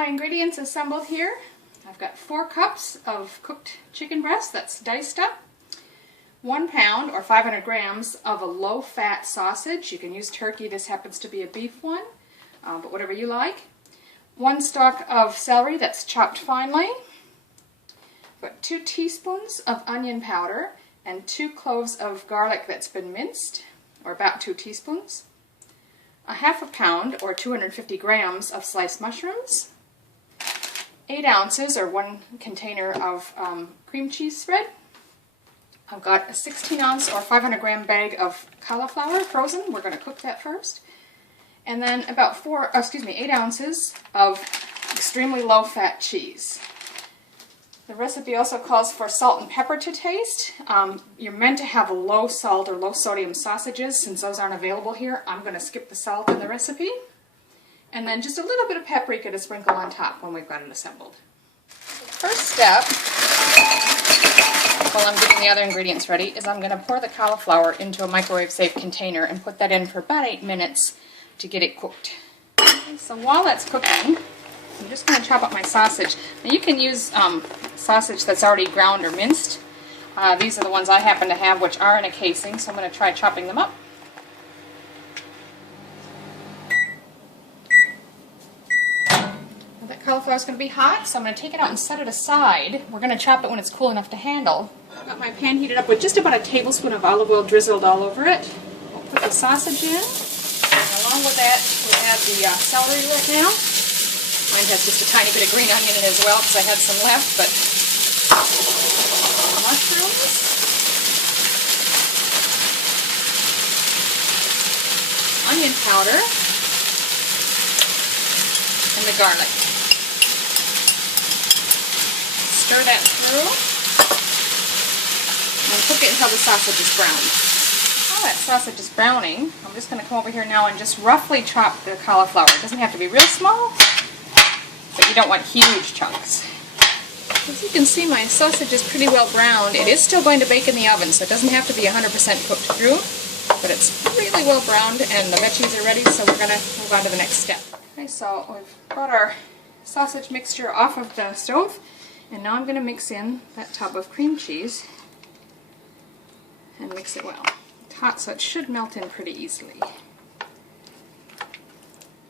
my ingredients assembled here. I've got 4 cups of cooked chicken breast that's diced up, 1 pound or 500 grams of a low-fat sausage. You can use turkey, this happens to be a beef one, but whatever you like. 1 stalk of celery that's chopped finely. I've got 2 teaspoons of onion powder and 2 cloves of garlic that's been minced, or about 2 teaspoons. A half a pound or 250 grams of sliced mushrooms. 8 ounces or 1 container of cream cheese spread. I've got a 16 ounce or 500 gram bag of cauliflower frozen. We're going to cook that first. And then about 8 ounces of extremely low fat cheese. The recipe also calls for salt and pepper to taste. You're meant to have low salt or low sodium sausages. Since those aren't available here, I'm going to skip the salt in the recipe. And then just a little bit of paprika to sprinkle on top when we've got it assembled. First step, while I'm getting the other ingredients ready, is I'm going to pour the cauliflower into a microwave safe container and put that in for about 8 minutes to get it cooked. Okay, so while that's cooking, I'm just going to chop up my sausage. Now you can use sausage that's already ground or minced. These are the ones I happen to have, which are in a casing, so I'm going to try chopping them up. That cauliflower is going to be hot, so I'm going to take it out and set it aside. We're going to chop it when it's cool enough to handle. I've got my pan heated up with just about a tablespoon of olive oil drizzled all over it. I'll put the sausage in. And along with that, we add the celery right now. Mine has just a tiny bit of green onion in it as well because I had some left, but mushrooms. Onion powder. And the garlic. Stir that through and cook it until the sausage is browned. While that sausage is browning, I'm just going to come over here now and just roughly chop the cauliflower. It doesn't have to be real small, but you don't want huge chunks. As you can see, my sausage is pretty well browned. It is still going to bake in the oven, so it doesn't have to be 100% cooked through, but it's really well browned and the veggies are ready, so we're going to move on to the next step. Okay, so we've brought our sausage mixture off of the stove, and now I'm going to mix in that tub of cream cheese and mix it well. It's hot, so it should melt in pretty easily.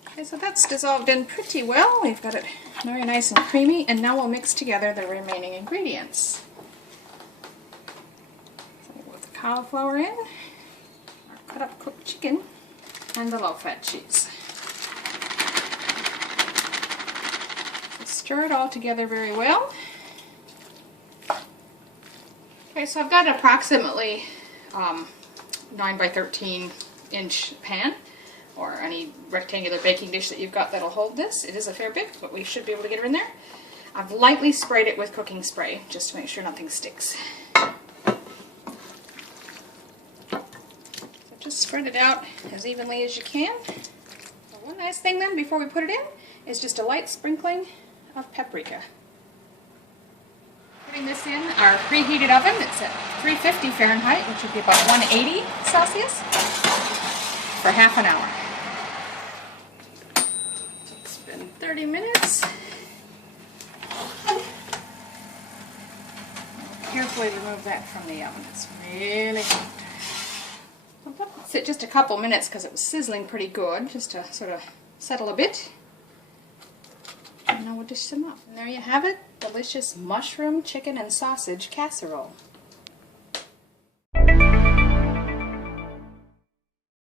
Okay, so that's dissolved in pretty well. We've got it very nice and creamy, and now we'll mix together the remaining ingredients. So we'll put the cauliflower in, our cut up cooked chicken, and the low-fat cheese. Stir it all together very well. Okay, so I've got an approximately 9 by 13 inch pan, or any rectangular baking dish that you've got that'll hold this. It is a fair bit, but we should be able to get her in there. I've lightly sprayed it with cooking spray, just to make sure nothing sticks. So just spread it out as evenly as you can. So one nice thing then, before we put it in, is just a light sprinkling of paprika. Putting this in our preheated oven. It's at 350 Fahrenheit, which would be about 180 Celsius, for half an hour. It's been 30 minutes. Carefully remove that from the oven. It's really hot. I'll let it sit just a couple minutes because it was sizzling pretty good, just to sort of settle a bit. And now we'll dish them up. And there you have it, delicious mushroom, chicken, and sausage casserole.